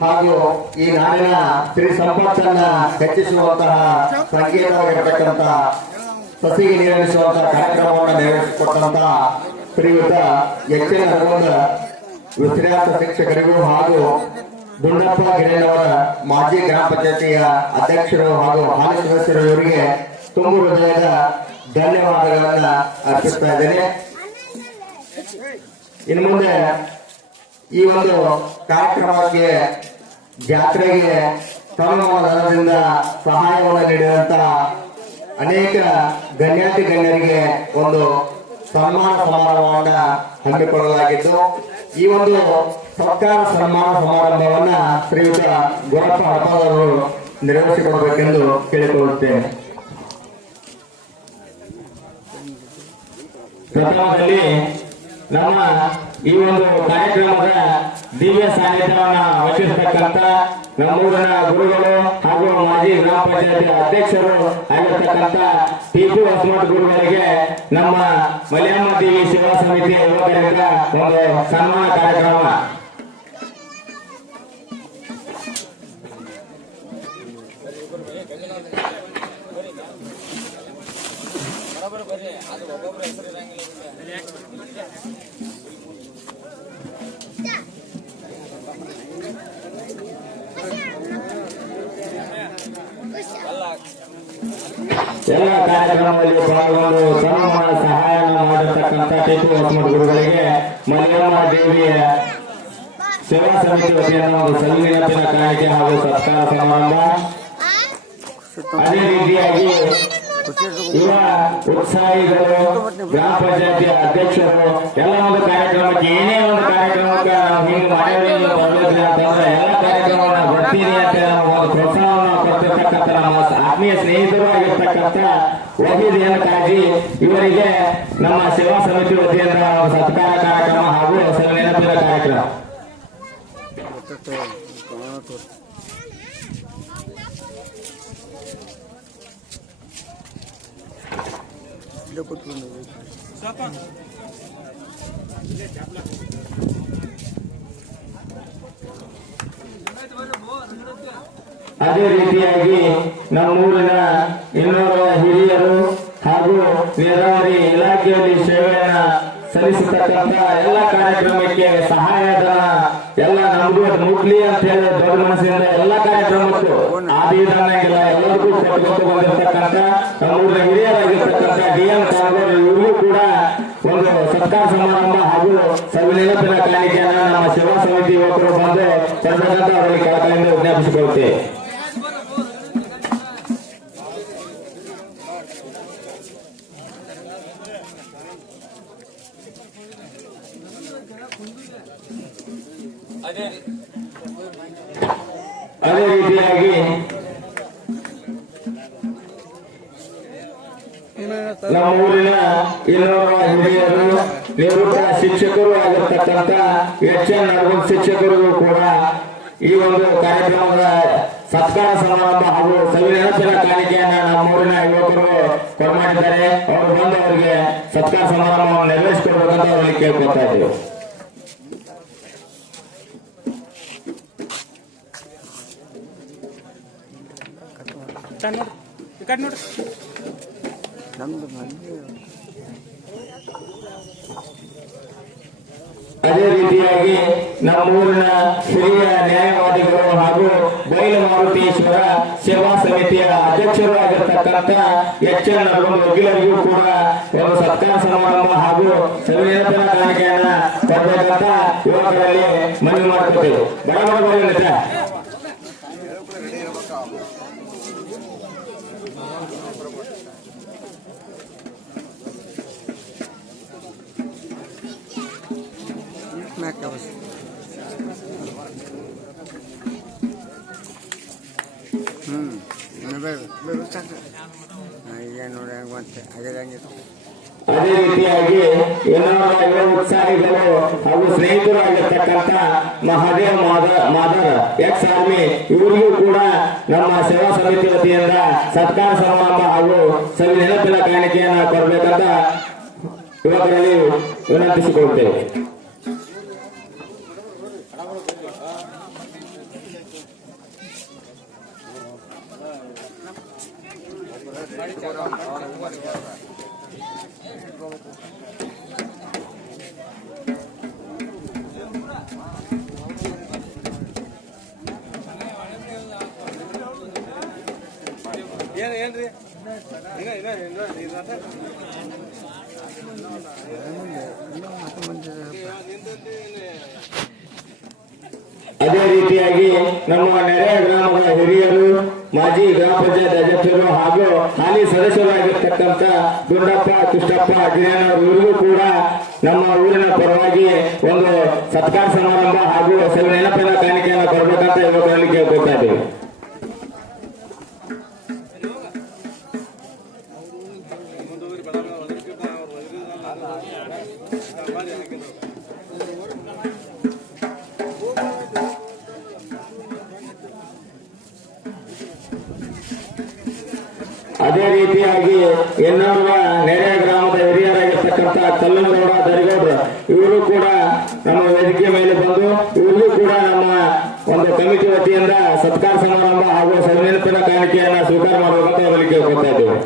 ಹಾಗೂ ಈ ನಾಡಿನ ಶ್ರೀ ಸಂಪತ್ತನ್ನ ಹೆಚ್ಚಿಸುವಂತಹ ಸಂಕೇತವಾಗಿರತಕ್ಕಂತಹ ಸಸಿಗೆ ನೀರಿಸುವಂತಹ ಕಾರ್ಯಕ್ರಮವನ್ನು ನೆರವೇರಿಸಿಕೊಟ್ಟಂತಹ ಶ್ರೀಯುತ ಎಚ್ ಎನ್ ಅರವಿಂದ ವಿಶ್ರಾಂತ ಶಿಕ್ಷಕರಿಗೂ ಹಾಗೂ ದುಂಡಪ್ಪ ಗಿರಣ್ ಅವರ ಮಾಜಿ ಗ್ರಾಮ ಪಂಚಾಯತಿಯ ಅಧ್ಯಕ್ಷರು ಹಾಗೂ ಹಾಲಿ ಸದಸ್ಯರು ಇವರಿಗೆ ತುಂಬ ಹೃದಯದ ಧನ್ಯವಾದಗಳನ್ನ ಅರ್ಪಿಸ್ತಾ ಇದ್ದೇನೆ. ಇನ್ನು ಮುಂದೆ ಈ ಒಂದು ಕಾರ್ಯಕ್ರಮಕ್ಕೆ ಜಾತ್ರೆಗೆ ತಮ್ಮ ಧನದಿಂದ ಸಹಾಯವನ್ನು ನೀಡಿದಂತ ಅನೇಕ ಗಣ್ಯಾತಿ ಗಣ್ಯರಿಗೆ ಒಂದು ಸನ್ಮಾನ ಸಮಾರಂಭವನ್ನ ಹಮ್ಮಿಕೊಳ್ಳಲಾಗಿದ್ದು, ಈ ಒಂದು ಸರ್ಕಾರ ಸನ್ಮಾನ ಸಮಾರಂಭವನ್ನ ಶ್ರೀಯುತ ಗುರಪ್ಪ ಹಡಪದವರು ನೆರವೇರಿಸಿಕೊಡಬೇಕೆಂದು ಕೇಳಿಕೊಳ್ಳುತ್ತೇನೆ. ಪ್ರಥಮದಲ್ಲಿ ನಮ್ಮ ಈ ಒಂದು ಕಾರ್ಯಕ್ರಮದ ದಿವ್ಯ ಸಾನ್ನಿಧ್ಯವನ್ನು ವಹಿಸತಕ್ಕಂತ ನಮ್ಮೂರಿನ ಗುರುಗಳು ಹಾಗೂ ಮಾಜಿ ಗ್ರಾಮ ಪಂಚಾಯತ್ ಅಧ್ಯಕ್ಷರು ಆಗಿರತಕ್ಕಂತ ಟಿಪು ಹೊಸಮಠ ಗುರುಗಳಿಗೆ ನಮ್ಮ ಮಲಯಮ್ಮ ದೇವಿ ಸೇವಾ ಸಮಿತಿ ಯುವಕರಿಂದ ಒಂದು ಸನ್ಮಾನ ಕಾರ್ಯಕ್ರಮ. ಎಲ್ಲ ಕಾರ್ಯಕ್ರಮದಲ್ಲಿ ಪಾಲ್ಗೊಂಡು ಸನ್ಮಾನ ಸಹಾಯ ಮಾಡಿರ್ತಕ್ಕಂಥ ಟಿಪು ಹೊಸಮಠ ಗುರುಗಳಿಗೆ ಮಲಯಮ್ಮ ದೇವಿಯ ಸೇವಾ ಸಮಿತಿ ವತಿಯಿಂದ ಒಂದು ಸವಿನೆನಪಿನ ಕಾಣಿಕೆ ಹಾಗೂ ಸತ್ಕಾರ ಸಮಾರಂಭ. ಅದೇ ರೀತಿಯಾಗಿ ಯುವ ಉತ್ಸಾಹಿಗಳು, ಗ್ರಾಮ ಪಂಚಾಯತಿ ಅಧ್ಯಕ್ಷರು ಎಲ್ಲ ಒಂದು ಕಾರ್ಯಕ್ರಮಕ್ಕೆ ಏನೇ ಒಂದು ಕಾರ್ಯಕ್ರಮಕ್ಕೆ ನಾವು ಹಿಂಗೆ ಮಾಡಿದ್ರೆ ಅಂತಂದ್ರೆ ಎಲ್ಲ ಕಾರ್ಯಕ್ರಮವನ್ನು ಬರ್ತೀನಿ ಅಂತ ಒಂದು ಪ್ರೋತ್ಸಾಹವನ್ನು ಕೊಡ್ತಿರ್ತಕ್ಕಂಥ ನಮ್ಮ ಆತ್ಮೀಯ ಸ್ನೇಹಿತರು ಆಗಿರ್ತಕ್ಕಂಥ ವಹೀದ್ ಎನ್ ಕಾಜಿ ಇವರಿಗೆ ನಮ್ಮ ಸೇವಾ ಸಮಿತಿ ವತಿಯಿಂದ ಸತ್ಕಾರ ಕಾರ್ಯಕ್ರಮ ಹಾಗೂ ಸವಿನೆನಪಿನ ಕಾರ್ಯಕ್ರಮ. ಅದೇ ರೀತಿಯಾಗಿ ನಮ್ಮೂರಿನ ಇನ್ನೋರ್ವ ಹಿರಿಯರು ಹಾಗೂ ನೀರಾವರಿ ಇಲಾಖೆಯಲ್ಲಿ ಸೇವೆಯನ್ನ ಸಲ್ಲಿಸತಕ್ಕಂತ ಎಲ್ಲ ಕಾರ್ಯಕ್ರಮಕ್ಕೆ ಸಹಾಯಧನ ಎಲ್ಲ ನಮಗೂ ಮುಟ್ಲಿ ಅಂತ ಹೇಳಿ ದೊಡ್ಡ ಮನಸ್ಸಿಂದ ಎಲ್ಲ ಕಾರ್ಯಕ್ರಮಕ್ಕೂ ಆದಿದಂಗಿಲ್ಲ ಎಲ್ಲರಿಗೂ ಕೊಟ್ಟು ಬಂದಿರತಕ್ಕಂತ ನಮ್ಮೂರಿನ ಹಿರಿಯರಾಗಿರ್ತಕ್ಕಂಥ ಡಿ.ಎಂ. ಕಾಗೂರ್ ಇವರು ಕೂಡ ಒಂದು ಸತ್ಕಾರ ಸಮಾರಂಭ ಹಾಗೂ ಸವಿನೆನಪಿನ ಕಾಣಿಕೆಯನ್ನ ನಮ್ಮ ಸೇವಾ ಸಮಿತಿ ಯುವಕರು ಬಂದು ಕೊಡಬೇಕಂತ ಅವರಿಗೆ ಕಳಕಳಿಯಿಂದ ವಿಜ್ಞಾಪಿಸಿಕೊಳ್ಳುತ್ತೇವೆ. ಅದೇ ರೀತಿಯಾಗಿ ನಮ್ಮ ಊರಿನ ಇನ್ನೋರ್ವ ಹಿರಿಯರು ನಿವೃತ್ತ ಶಿಕ್ಷಕರು ಆಗಿರ್ತಕ್ಕಂಥ ಎಚ್ ಎನ್ ಅರವಿಂದ್ ಶಿಕ್ಷಕರಿಗೂ ಕೂಡ ಈ ಒಂದು ಕಾರ್ಯಕ್ರಮದ ಸತ್ಕಾರ ಸಮಾರಂಭ ಹಾಗೂ ಸವಿನೆನಪಿನ ಕಾಣಿಕೆಯನ್ನ ನಮ್ಮೂರಿನ ಯುವಕರು ಕೊಡಮಾಡಿದ್ದಾರೆ. ಅವರು ಬಂದು ಅವರಿಗೆ ಸತ್ಕಾರ ಸಮಾರಂಭವನ್ನು ನೆರವೇರಿಸಿಕೊಡ್ಬೇಕಂತ ಅವರಿಗೆ ಕೇಳ್ಕೊತಾ ಇದ್ದೀವಿ. ಅದೇ ರೀತಿಯಾಗಿ ನಮ್ಮೂರಿನ ಹಿರಿಯ ನ್ಯಾಯವಾದಿಗಳು ಹಾಗೂ ಬೈಲು ಮಾರುತೇಶ್ವರ ಸೇವಾ ಸಮಿತಿಯ ಅಧ್ಯಕ್ಷರು ಆಗಿರತಕ್ಕಂಥ ಎಚ್ ಎನ್ ವಕೀಲರಿಗೂ ಕೂಡ ಒಂದು ಸತ್ಕಾರ ಸಮಾರಂಭ ಹಾಗೂ ಸವಿನೆನಪಿನ ಕಾಣಿಕೆಯನ್ನ ಕೊಡಬೇಕಂತ ಯುವಕರಲ್ಲಿ ಮನವಿ ಮಾಡುತ್ತೇವೆ. ಬಡ ಅದೇ ರೀತಿಯಾಗಿ ಇನ್ನೂ ಉತ್ಸಾಹಿಗಳು ಹಾಗೂ ಸ್ನೇಹಿತರು ಆಗಿರ್ತಕ್ಕಂಥ ಮಹಾದೇವ್ ಮಾದರ್ ಎಕ್ಸ್ ಆರ್ಮಿ ಇವರಿಗೂ ಕೂಡ ನಮ್ಮ ಸೇವಾ ಸಮಿತಿ ವತಿಯಿಂದ ಸತ್ಕಾರ ಸಮಾರಂಭ ಹಾಗೂ ಸವಿನೆನಪಿನ ಕಾಣಿಕೆಯನ್ನು ಕೊಡಬೇಕಂತ ಯುವಕರಲ್ಲಿ ವಿನಂತಿಸಿಕೊಳ್ಳುತ್ತೇವೆ. ಅದೇ ರೀತಿಯಾಗಿ ನಮ್ಮ ನೆರೆಯ ಗ್ರಾಮದ ಹಿರಿಯರು, ಮಾಜಿ ಗ್ರಾಮ ಪಂಚಾಯತ್ ಅಧ್ಯಕ್ಷರು ಹಾಗೂ ಹಾಲಿ ಸದಸ್ಯರಾಗಿರ್ತಕ್ಕಂಥ ಗುಂಡಪ್ಪ, ಕೃಷ್ಣಪ್ಪ, ಗಿರಿಯಣ್ಣವರು ಇವರಿಗೂ ಕೂಡ ನಮ್ಮ ಊರಿನ ಪರವಾಗಿ ಒಂದು ಸತ್ಕಾರ ಸಮಾರಂಭ ಹಾಗೂ ಸವಿನೆನಪಿನ ಕಾಣಿಕೆಯನ್ನು ಕೊಡಬೇಕಂತ ಯುವಕರಲ್ಲಿ ಕೇಳ್ಕೊಳ್ತಾ ಇದ್ದೀವಿ. ಅದೇ ರೀತಿಯಾಗಿ ಇನ್ನೋರ್ವ ನೆರೆಯ ಗ್ರಾಮದ ಹಿರಿಯರಾಗಿರ್ತಕ್ಕಂಥ ಕಲ್ಲನಗೌಡ ದರಿಗೌಡ್ರು ಇವರು ಕೂಡ ನಮ್ಮ ವೇದಿಕೆ ಮೇಲೆ ಬಂದು ಇವರಿಗೂ ಕೂಡ ನಮ್ಮ ಒಂದು ಕಮಿಟಿ ವತಿಯಿಂದ ಸತ್ಕಾರ ಸಮಾರಂಭ ಹಾಗೂ ಸವಿನೆನಪಿನ ಕಾಣಿಕೆಯನ್ನು ಸ್ವೀಕಾರ ಮಾಡಬೇಕಂತ ಅವರಿಗೆ ಕೇಳ್ಕೊತಾ ಇದ್ದೇವೆ.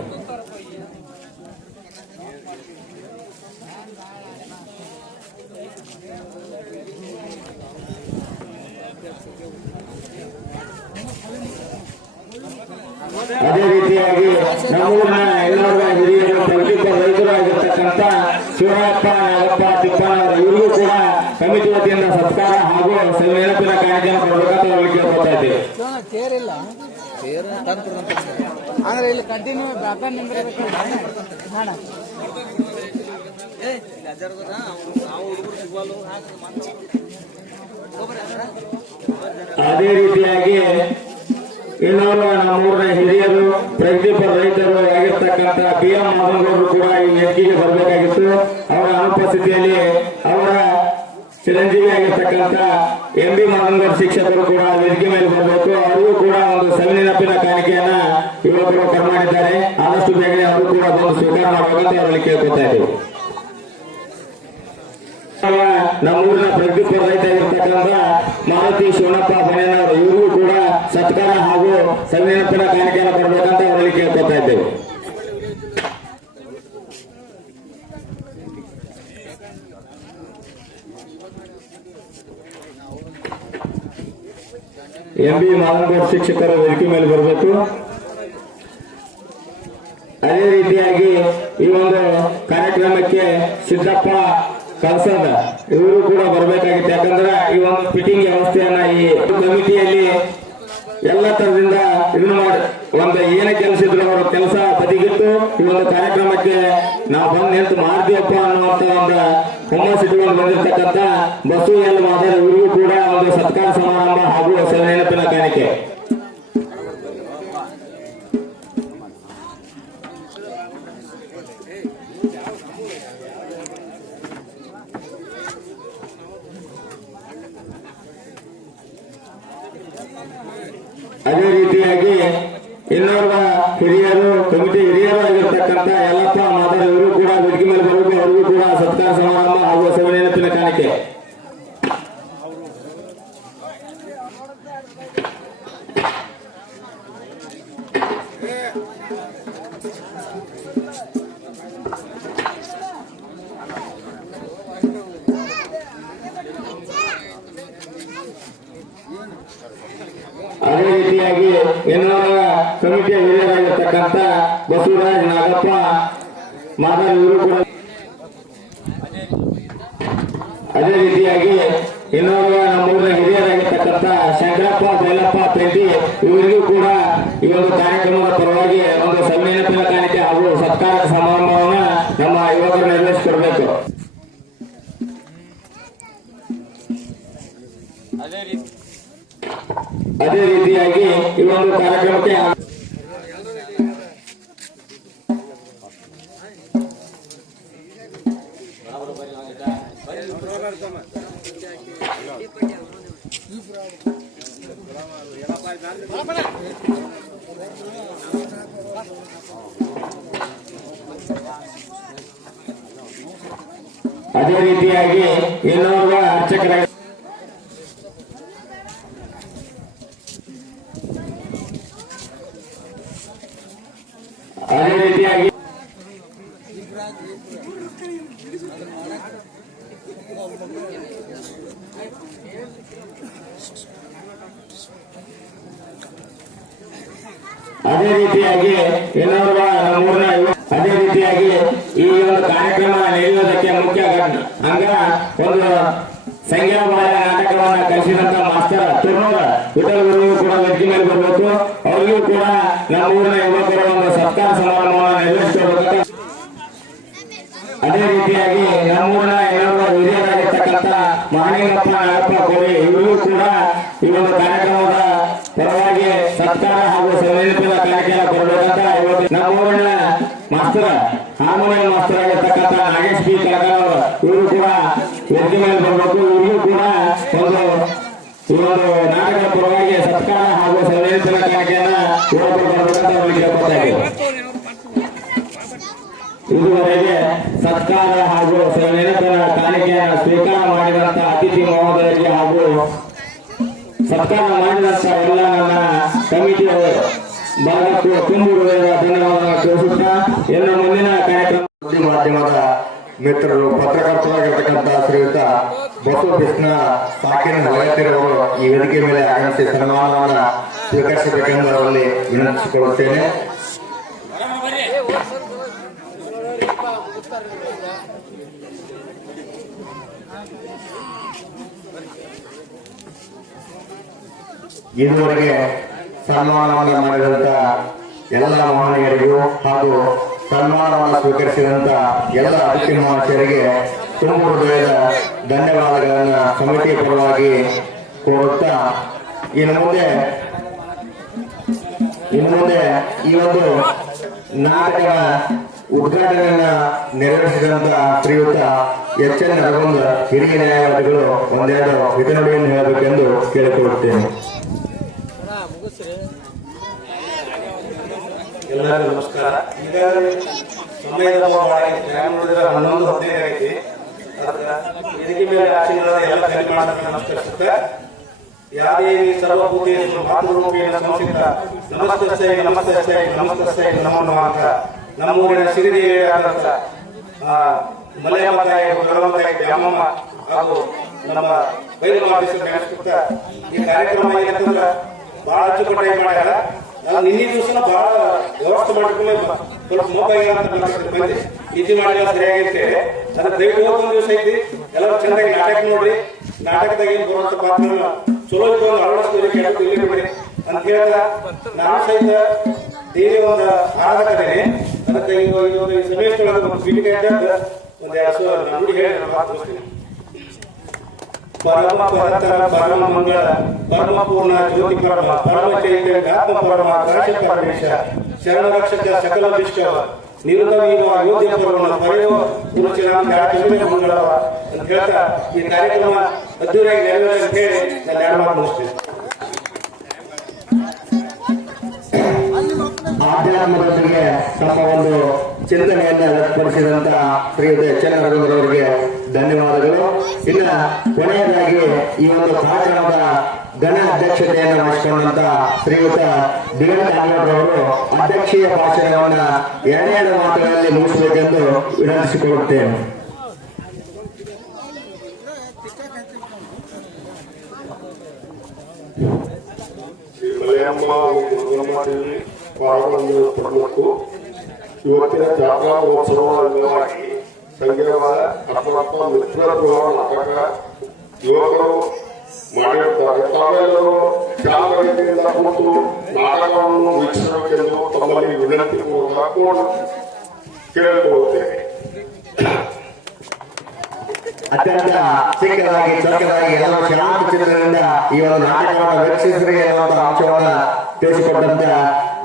ಅದೇ ರೀತಿಯಾಗಿ ನಮ್ಮೂರಿನ ಎಲ್ಲರ ಹಿರಿಯರು, ಪ್ರಗತಿಪರ ರೈತರು ಆಗಿರ್ತಕ್ಕಂಥ ಶಿವರಾಯಪ್ಪ, ನಾಗಪ್ಪ, ತಿಪ್ಪಣ್ಣ ಇವರಿಗೂ ಕೂಡ ಕಮಿಟಿ ವತಿಯಿಂದ ಸತ್ಕಾರ ಹಾಗೂ ಸವಿನೆನಪಿನ ಕಾಣಿಕೆಯನ್ನು ಕೊಡಬೇಕಂತ ಅವರಿಗೆ ಕೇಳ್ಕೊತಾ ಇದ್ದೇವೆ. ಅಂದ್ರೆ ಇಲ್ಲಿ ಕಂಟಿನ್ಯೂ ಅದೇ ರೀತಿಯಾಗಿ ಇನ್ನೋರ್ವ ನಮ್ಮೂರಿನ ಹಿರಿಯರು, ಪ್ರಗತಿಪರ ರೈತರು ಆಗಿರ್ತಕ್ಕಂಥ PM ಮಾದನಗೌಡರು ಕೂಡ ಈ ವೇದಿಕೆಗೆ ಬರಬೇಕಾಗಿತ್ತು. ಅವರ ಅನುಪಸ್ಥಿತಿಯಲ್ಲಿ ಅವರ ಚಿರಂಜೀವಿ ಆಗಿರ್ತಕ್ಕಂಥ MB ಮಾದನಗೌಡ ಶಿಕ್ಷಕರು ಕೂಡ ವೇದಿಕೆ ಮೇಲೆ ಬರಬೇಕು. ಅವರಿಗೂ ಕೂಡ ಒಂದು ಸವಿನೆನಪಿನ ಕಾಣಿಕೆಯನ್ನ ಯುವಕರು ಕೊಡಮಾಡಿದ್ದಾರೆ. ಆದಷ್ಟು ಬೇಗನೆ ಅವರು ಕೂಡ ಬಂದು ಸ್ವೀಕಾರ ಮಾಡಬೇಕಂತ ಅವರಲ್ಲಿ ಕೇಳ್ಕೊತಾ ಇದ್ದೇವೆ. ನಮ್ಮೂರಿನ ಪ್ರಗತಿಪರ ರೈತ ಆಗಿರ್ತಕ್ಕಂಥ ಮಾರುತಿ ಶಿವನಪ್ಪ ಬಣ್ಣನವರು ಇವರಿಗೂ ಕೂಡ ಸತ್ಕಾರ ಹಾಗೂ ಸವಿನೆನಪಿನ ಕಾಣಿಕೆಯನ್ನು ಕೊಡಬೇಕಂತ ಅವರಲ್ಲಿ ಕೇಳ್ಕೊತಾ ಇದ್ದೇವೆ. MB ಮಾದನಗೌಡ ಶಿಕ್ಷಕರು ವೇದಿಕೆ ಮೇಲೆ ಬರಬೇಕು. ಅದೇ ರೀತಿಯಾಗಿ ಈ ಒಂದು ಕಾರ್ಯಕ್ರಮಕ್ಕೆ ಸಿದ್ದಪ್ಪ ಕಲ್ಸದ ಇವರು ಕೂಡ ಬರಬೇಕಾಗಿತ್ತು. ಯಾಕಂದ್ರೆ ಈ ಒಂದು ಫಿಟ್ಟಿಂಗ್ ವ್ಯವಸ್ಥೆಯನ್ನ ಈ ಕಮಿಟಿಯಲ್ಲಿ ಎಲ್ಲ ತರದಿಂದ ಇದನ್ನ ಮಾಡಿ ಒಂದು ಏನೇ ಕೆಲಸ ಇದ್ರು ಅವರ ಕೆಲಸ ಬದಿಗಿಟ್ಟು ಈ ಒಂದು ಕಾರ್ಯಕ್ರಮಕ್ಕೆ ನಾವು ಬಂದು ನಿಂತು ಮಾಡ್ತೀವಪ್ಪ ಅನ್ನುವಂತ ಒಂದು ಹುಮ್ಮಸ್ ಇಟ್ಕೊಂಡು ಬಂದಿರತಕ್ಕಂಥ ಬಸು ಎಲ್ ಮಾದರ್ ಇವರಿಗೂ ಕೂಡ ಒಂದು ಸತ್ಕಾರ ಸಮಾರಂಭ ಹಾಗೂ ಸವಿನೆನಪಿನ ಕಾಣಿಕೆ. ಅದೇ ರೀತಿಯಾಗಿ ಇನ್ನೋರ್ವ ಹಿರಿಯರು ಕಮಿಟಿ ಹಿರಿಯರು ಆಗಿರ್ತಕ್ಕಂಥ ಯಲ್ಲಪ್ಪ ಮಾದರ್ ಇವರು ಕೂಡ ವೇದಿಕೆ ಮೇಲೆ ಬರಬೇಕು. ಅವರಿಗೂ ಕೂಡ ಸತ್ಕಾರ ಸಮಾರಂಭ ಹಾಗೂ ಸವಿ ನೆನಪಿನ ಕಾಣಿಕೆ. ಅದೇ ರೀತಿಯಾಗಿ ಇನ್ನೋರ್ವ ಕಮಿಟಿಯ ಹಿರಿಯರಾಗಿರ್ತಕ್ಕಂಥ ಬಸವರಾಜ್ ನಾಗಪ್ಪ ಮಾದರ್ ಇವರು ಕೂಡ ಅದೇ ರೀತಿಯಾಗಿ ಇನ್ನೋರ್ವ ನಮ್ಮೂರಿನ ಹಿರಿಯರಾಗಿರ್ತಕ್ಕಂಥ ಶಂಕರಪ್ಪ ಬೇಲಪ್ಪ ಪೆಂಟಿ ಇವರಿಗೂ ಕೂಡ ಈ ಒಂದು ಕಾರ್ಯಕ್ರಮದ ಪರವಾಗಿ ಒಂದು ಸವಿ ನೆನಪಿನ ಕಾಣಿಕೆ ಹಾಗೂ ಸತ್ಕಾರ ಸಮಾರಂಭವನ್ನು ನಮ್ಮ ಯುವಕರು ನೆರವೇರಿಸಿಕೊಡಬೇಕು. ಅದೇ ರೀತಿಯಾಗಿ ಈ ಒಂದು ಕಾರ್ಯಕ್ರಮಕ್ಕೆ ಅದೇ ರೀತಿಯಾಗಿ ಇನ್ನೋರ್ವ ಅರ್ಚಕರ ಅದೇ ರೀತಿಯಾಗಿ ಇನ್ನೋರ್ವ ನಮ್ಮೂರಿನ ಅದೇ ರೀತಿಯಾಗಿ ಈ ಒಂದು ಕಾರ್ಯಕ್ರಮ ನಡೆಯುವುದಕ್ಕೆ ಮುಖ್ಯ ಅಂಗ ಒಂದು ಸಂಖ್ಯಾಬಾಳ ನಾಟಕವನ್ನು ಕಲಿಸಿದಂತ ಮಾಸ್ಟರ್ ತುರ್ನೂರ ವಿಠಲ್ ಗುರುಗಳು ಕೂಡ ವೇದಿಕೆ ಮೇಲೆ ಬರಬೇಕು. ಅವರಿಗೂ ಕೂಡ ನಮ್ಮೂರಿನ ಯುವಕರ ಒಂದು ಸತ್ಕಾರ ಸಮಾರಂಭವನ್ನು ನೆರವೇರಿಸಿಕೊಡಬೇಕು. ಅದೇ ರೀತಿಯಾಗಿ ನಮ್ಮೂರಿನ ಇನ್ನೊಬ್ಬ ಹಿರಿಯರಾಗಿರ್ತಕ್ಕಂಥ ಮಹಾಲಿಂಗಪ್ಪ ನಾಗಪ್ಪ ಕೋಳಿ ಇವರಿಗೂ ಕೂಡ ಈ ಒಂದು ಕಾರ್ಯಕ್ರಮದ ಪರವಾಗಿ ಸತ್ಕಾರ ಹಾಗೂ ಸಂವೇದನಶೀಲ ಕಾರ್ಯಕ್ರಮ ಕೊಡಬೇಕಂತ ನಮ್ಮೂರಿನ ಮಾಸ್ಟರ್ ಹಾರ್ಮೋನಿಯಂ ಮಾಸ್ಟರ್ ಆಗಿರ್ತಕ್ಕಂಥ ನಾಗೇಶ್ ಬಿ ಕಳಗಾರ್ ಇವರು ಕೂಡ ವೇದಿಕೆ ಮೇಲೆ ಬರಬೇಕು. ಇವರಿಗೂ ಕೂಡ ಒಂದು ನಾಟಕದ ಪರವಾಗಿ ಸತ್ಕಾರ ಹಾಗೂ ಸಂವೇದನಶೀಲ ಕಾರ್ಯಕ್ರಮ ಬರಬೇಕಂತ ಅವರಿಗೆ ಕೇಳ್ಕೊತಾ ಇದ್ದೀವಿ. ಇದುವರೆಗೆ ಸತ್ಕಾರ ಹಾಗೂ ನೆನಪಿನ ಕಾಣಿಕೆಯನ್ನು ಸ್ವೀಕಾರ ಮಾಡಿದಂತ ಅತಿಥಿ ಮಹೋದಯರಿಗೆ ಹಾಗೂ ಸತ್ಕಾರ ಮಾಡಿದಂತ ಎಲ್ಲ ನನ್ನ ಕಮಿಟಿ ಭಾಗಕ್ಕೂ ತುಂಬುರುವುದರ ಧನ್ಯವಾದಗಳನ್ನು ತಿಳಿಸುತ್ತಾ ಇನ್ನು ಮುಂದಿನ ಕಾರ್ಯಕ್ರಮ ಮಾಧ್ಯಮದ ಮಿತ್ರರು ಪತ್ರಕರ್ತರಾಗಿರ್ತಕ್ಕಂಥ ಶ್ರೀಯುತ ಬಸವಕೃಷ್ಣ ಸಾಕಿನ ವೈದ್ಯರವರು ಈ ವೇದಿಕೆ ಮೇಲೆ ಆಗಮಿಸಿ ಸನ್ಮಾನವನ್ನು ಸ್ವೀಕರಿಸಬೇಕೆಂದು ಅವರಲ್ಲಿ ವಿನಂತಿಸಿಕೊಳ್ಳುತ್ತೇನೆ. ಇದುವರೆಗೆ ಸನ್ಮಾನವನ್ನು ಮಾಡಿದಂತ ಎಲ್ಲ ಮಹನೀಯರಿಗೂ ಹಾಗೂ ಸನ್ಮಾನವನ್ನು ಸ್ವೀಕರಿಸಿದಂತ ಎಲ್ಲ ಅತಿಥಿ ಮಹಾಶಯರಿಗೆ ತುಂಬ ಹೃದಯದ ಧನ್ಯವಾದಗಳನ್ನು ಸಮಿತಿಯ ಪರವಾಗಿ ಕೋರುತ್ತಾ ಇನ್ನು ಮುಂದೆ ಈ ಒಂದು ನಾಟಕ ಉದ್ಘಾಟನೆಯನ್ನ ನೆರವೇರಿಸಿದಂತ ಶ್ರೀಯುತ ಎಚ್ ಎನ್ ರಘುವಂದ ಹಿರಿಯ ನ್ಯಾಯವಾದಿಗಳು ಒಂದೆರಡು ಹಿತನುಡಿಯನ್ನು ಹೇಳಬೇಕೆಂದು ಕೇಳಿಕೊಳ್ಳುತ್ತೇನೆ. ಎಲ್ಲರಿಗೂ ನಮಸ್ಕಾರ. ಈಗಾಗಲೇ ಸಮಯದ ನೋಡಿದ್ರೆ 11:15 ಐತಿ. ವೇದಿಕೆ ಮೇಲೆ ಆಶೀರ್ವಾದ ಎಲ್ಲ ಕಲಿಮಾಡಕ್ಕೆ ನಮಸ್ಕರಿಸುತ್ತೆ. ಯಾದೇವಿ ಸರ್ವಭೂತೇಷು ಮಾತೃರೂಪೇಣ ಸಂಸ್ಥಿತ ನಮಸ್ತಸ್ಯೈ ನಮಸ್ತಸ್ಯೈ ನಮಸ್ತಸ್ಯೈ ನಮೋ ನಮಃ ಅಂತ ನಮ್ಮೂರಿನ ಸಿರಿದೇವಿಯಾದಂತ ಮಲಯಮ್ಮ ತಾಯಿ ಭಗವಂತಾಯಿ ದ್ಯಾಮಮ್ಮ ಹಾಗೂ ನಮ್ಮ ಬೈರಮಾದೇಶ್ವರ ನೆನೆಸ್ಕೊತ ಈ ಕಾರ್ಯಕ್ರಮ ಏನಂತಂದ್ರೆ ಬಹಳ ಅಚ್ಚುಕಟ್ಟಾಗಿ ಮಾಡ್ಯಾರ. ನಾವು ನಿನ್ನೆ ದಿವಸನ ಬಹಳ ವ್ಯವಸ್ಥೆ ಮಾಡ್ಕೊಂಡು ಸ್ವಲ್ಪ ಮೋಪಾಗಿ ಬಂದು ನಿಧಿ ಮಾಡಿಲ್ಲ ಸರಿಯಾಗಿ ಅಂತೇಳಿ ಅದಕ್ಕೆ ದಯವಿಟ್ಟು ಒಂದು ದಿವಸ ಐತಿ ಎಲ್ಲರೂ ಚೆನ್ನಾಗಿ ನಾಟಕ ನೋಡ್ರಿ. ನಾಟಕದಾಗ ಏನು ಬರುವಂತ ಪಾತ್ರ ಚಲೋ ಇತ್ತು ಒಂದು ಅಳವಡಿಸ್ತೀವಿ ಕೇಳ್ತೀವಿ ಬಿಡಿ ಅಂತ ಹೇಳಿದ ನಾನು ಸಹಿತ ದೇವಿ ಒಂದು ಆರಾಧಕದೇನೆ. ಅದಕ್ಕೆ ಈ ಸಭೆಯೊಳಗೆ ಒಂದು ಪೀಠಿಕೆ ಒಂದು 2 ನುಡಿ ಹೇಳಿ ನಾನು ಮಾತುಕೊಳ್ತೀನಿ. ಪರಮ ಪರತರ ಪರಮ ಮಂಗಳ ಪರಮ ಪೂರ್ಣ ಜ್ಯೋತಿ ಪರಮ ಪರಮ ಚೈತನ್ಯ ಆತ್ಮ ಪರಮ ಕಾಶ ಪರಮೇಶ ಶರಣ ರಕ್ಷಕ ಸಕಲ ವಿಶ್ವ ನಿರುತವೀವ ಅಯೋಧ್ಯ ಪರಮ ಪಡೆಯುವ ಗುರುಚಿರಾಮ ಮಂಗಳವ ಅಂತ ಹೇಳ್ತಾ ಈ ಕಾರ್ಯಕ್ರಮ ಅದ್ದೂರಿಯಾಗಿ ನೆರವೇರ ಅಂತ ಹೇಳಿ ನಾನು 2 ಮಾತು ಮುಗಿಸ್ತೀನಿ. ಆಧ್ಯಾತ್ಮದೊಂದಿಗೆ ತಮ್ಮ ಒಂದು ಚಿಂತನೆಯನ್ನ ವ್ಯಕ್ತಪಡಿಸಿದಂತ ಶ್ರೀಯುತ ಎಚ್ ಎನ್ ರವೀಂದ್ರವರಿಗೆ ಧನ್ಯವಾದಗಳು. ಇನ್ನ ಕೊನೆಯದಾಗಿ ಈ ಒಂದು ಕಾರ್ಯಕ್ರಮದ ಘನ ಅಧ್ಯಕ್ಷತೆಯನ್ನು ವಹಿಸಿಕೊಂಡಂತ ಶ್ರೀಯುತ ದಿಗಂತ ಅವರು ಅಧ್ಯಕ್ಷೀಯ ಭಾಷಣವನ್ನ 2 ಮಾತುಗಳಲ್ಲಿ ಮುಗಿಸಬೇಕೆಂದು ವಿನಂತಿಸಿಕೊಳ್ಳುತ್ತೇನೆ. ಪಾಲ್ಗೊಳ್ಳಬೇಕು. ಇವತ್ತಿನ ಜಾತ್ರಾ ಮಹೋತ್ಸವ ಅಂಗವಾಗಿ ಸಂಘದ ಅಥವಾ ಮಿತ್ರತ್ವ ನಾಟಕ ಯುವಕರು ಮಾಡಿರುತ್ತಾರೆ. ತಾವೆಲ್ಲರೂ ಜಾಗೃತಿಯಿಂದ ಕುರಿತು ನಾಟಕವನ್ನು ವೀಕ್ಷಿಸಬೇಕೆಂದು ತಮ್ಮಲ್ಲಿ ವಿನಂತಿ ಪೂರ್ವಕ ಕೇಳಿಕೊಳ್ಳುತ್ತೇನೆ. ಅತ್ಯಂತ ಚಿಕ್ಕದಾಗಿ ಚೊಕ್ಕದಾಗಿ ಎಲ್ಲರೂ ಶಾಂತ ಚಿತ್ರದಿಂದ ಈ ಒಂದು ನಾಟಕವನ್ನು ವೀಕ್ಷಿಸರಿಗೆ ಎನ್ನುವಂತಹ ಅಂಶವನ್ನು ತಿಳಿಸಿಕೊಟ್ಟಂತ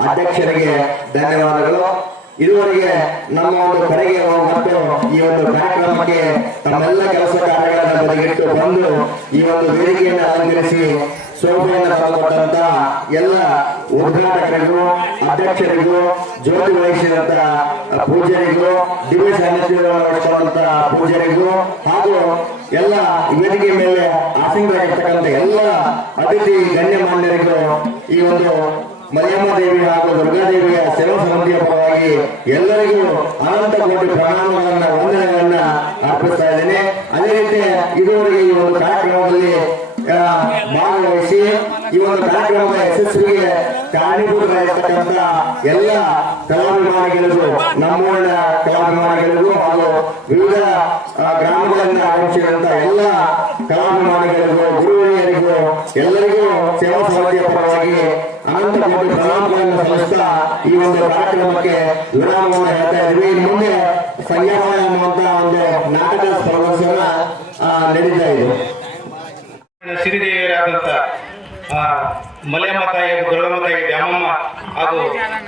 ಅಧ್ಯಕ್ಷರಿಗೆ ಧನ್ಯವಾದಗಳು. ಇದುವರೆಗೆ ನಮ್ಮ ಒಂದು ಕರೆಗೆ ಮತ್ತು ಈ ಒಂದು ಕಾರ್ಯಕ್ರಮಕ್ಕೆ ತಮ್ಮೆಲ್ಲ ಕೆಲಸ ಕಾರ್ಯಗಳನ್ನು ಬದಿಗಿಟ್ಟು ಬಂದು ಈ ಒಂದು ವೇದಿಕೆಯನ್ನು ಅಲಂಕರಿಸಿ ಶೋಭೆಯನ್ನು ತಂದುಕೊಟ್ಟಂತ ಎಲ್ಲ ಉದ್ಘಾಟಕರಿಗೂ ಅಧ್ಯಕ್ಷರಿಗೂ ಜ್ಯೋತಿ ವಹಿಸಿದಂತ ಪೂಜ್ಯರಿಗೂ ದಿವ್ಯ ಸಾನ್ನಿಧ್ಯ ಪೂಜ್ಯರಿಗೂ ಹಾಗೂ ಎಲ್ಲ ವೇದಿಕೆ ಮೇಲೆ ಆಸೀನರಾಗಿರ್ತಕ್ಕಂಥ ಎಲ್ಲ ಅತಿಥಿ ಗಣ್ಯಮಾನ್ಯರಿಗೂ ಈ ಒಂದು ಮರಿಯಮ್ಮ ದೇವಿ ಹಾಗೂ ದುರ್ಗಾದೇವಿಯ ಸೇವಾ ಸಮಿತಿಯ ಪರವಾಗಿ ಎಲ್ಲರಿಗೂ ಅನಂತ ಕೋಟಿ ಪ್ರಣಾಮಗಳನ್ನ ವಂದನೆಗಳನ್ನ ಅರ್ಪಿಸ್ತಾ ಇದ್ದೇನೆ. ಅದೇ ರೀತಿ ಇದುವರೆಗೆ ಈ ಒಂದು ಕಾರ್ಯಕ್ರಮದಲ್ಲಿ ಭಾಗವಹಿಸಿ ಈ ಒಂದು ಕಾರ್ಯಕ್ರಮದ ಯಶಸ್ವಿಗೆ ಕಾರಣೀಭೂತರಾಗಿರ್ತಕ್ಕಂಥ ಎಲ್ಲ ಕಲಾಭಿಮಾನಿಗಳಿಗೂ ನಮ್ಮೂರಿನ ಕಲಾಭಿಮಾನಿಗಳಿಗೂ ಹಾಗೂ ವಿವಿಧ ಗ್ರಾಮಗಳಿಂದ ಆಗಮಿಸಿದಂತ ಎಲ್ಲ ಕಲಾಭಿಮಾನಿಗಳಿಗೂ ಗುರುಹಿರಿಯರಿಗೂ ಎಲ್ಲರಿಗೂ ಸೇವಾ ಸಮಿತಿಯ ಪರವಾಗಿ ಅನಂತ ಕೋಟಿ ಪ್ರಣಾಮಗಳನ್ನು ಸಲ್ಲಿಸ್ತಾ ಈ ಒಂದು ಕಾರ್ಯಕ್ರಮಕ್ಕೆ ವಿರಾಮವನ್ನು ಹೇಳ್ತಾ ಇದ್ವಿ. ಮುಂದೆ ಸಂಗಮ ಎನ್ನುವಂತ ಒಂದು ನಾಟಕ ಪ್ರದರ್ಶನ ನಡೀತಾ ಇದೆ. ಸಿರಿದೇವಿಯರಾದಂಥ ಮಲೆಯಮ್ಮ ತಾಯಿ ದೊಡ್ಡಮ್ಮ ತಾಯಿ ದ್ಯಾಮಮ್ಮ ಹಾಗೂ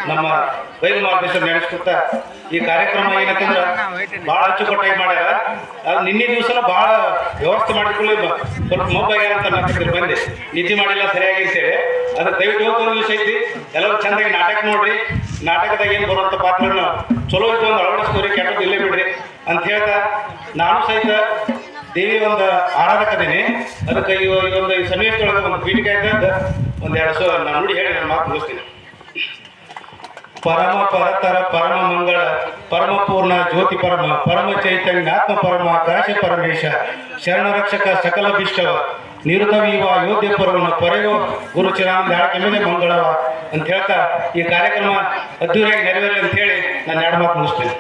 ನಮ್ಮ ಬೈಲು ಮಾರ್ಗದರ್ಶನ ನಡೆಸ್ಕೊತಾ ಈ ಕಾರ್ಯಕ್ರಮ ಏನಂತಂದ್ರೆ ಭಾಳ ಅಚ್ಚುಕಟ್ಟಾಗಿ ಮಾಡ್ಯಾರ. ಅದು ನಿನ್ನೆ ದಿವಸನ ಭಾಳ ವ್ಯವಸ್ಥೆ ಮಾಡಿಕೊಳ್ಳಿ ಸ್ವಲ್ಪ ಮೊಬೈಲ್ ಅಂತ ನಾನು ಬಂದೆ ನಿದ್ದೆ ಮಾಡಿಲ್ಲ ಸರಿಯಾಗಿ ಅಂತೇಳಿ ಅದು ದಯವಿಟ್ಟು ಇವತ್ತೊಂದು ದಿವಸ ಐತಿ ಎಲ್ಲರೂ ಚೆಂದಾಗಿ ನಾಟಕ ನೋಡ್ರಿ. ನಾಟಕದಾಗ ಏನು ಬರುವಂಥ ಪಾತ್ರಗಳನ್ನ ಚಲೋ ಇತ್ತು ಒಂದು ಅಳವಡಿಸ್ಕೋರಿ, ಕೆಟ್ಟದ್ದು ಇಲ್ಲೇ ಬಿಡ್ರಿ ಅಂತ ಹೇಳ್ತಾ ನಾನು ಸಹಿತ ದೇವಿ ಒಂದು ಆರಾಧಕದೇನೆ. ಅದಕ್ಕೆ ಈ ಒಂದು ಸನ್ನಿವೇಶದೊಳಗೆ ಒಂದು ಪೀಠಿಕೆ ಆಯ್ತಂತ ಒಂದೆರಡು ನಾನು ನೋಡಿ ಹೇಳಿ ನಾನು ಮಾತು ಮುಗಿಸ್ತೀನಿ. ಪರಮ ಪರತರ ಪರಮ ಮಂಗಳ ಪರಮ ಪೂರ್ಣ ಜ್ಯೋತಿ ಪರಮ ಪರಮ ಚೈತನ್ಯ ಆತ್ಮ ಪರಮ ಆಕಾಶ ಪರಮೇಶ ಶರಣ ರಕ್ಷಕ ಸಕಲ ಬಿಷ್ಟವ ನಿರುತವೀವ ಯೋಧ್ಯ ಪರವನ ಪರೆಯೋ ಗುರು ಚಿರಾನಂದ ಕೆಮ್ಮನೆ ಮಂಗಳವ ಅಂತ ಹೇಳ್ತಾ ಈ ಕಾರ್ಯಕ್ರಮ ಅದ್ದೂರಿಯಾಗಿ ನೆರವೇರಲಿ ಅಂತ ಹೇಳಿ ನಾನು 2 ಮಾತು ಮುಗಿಸ್ತೇನೆ.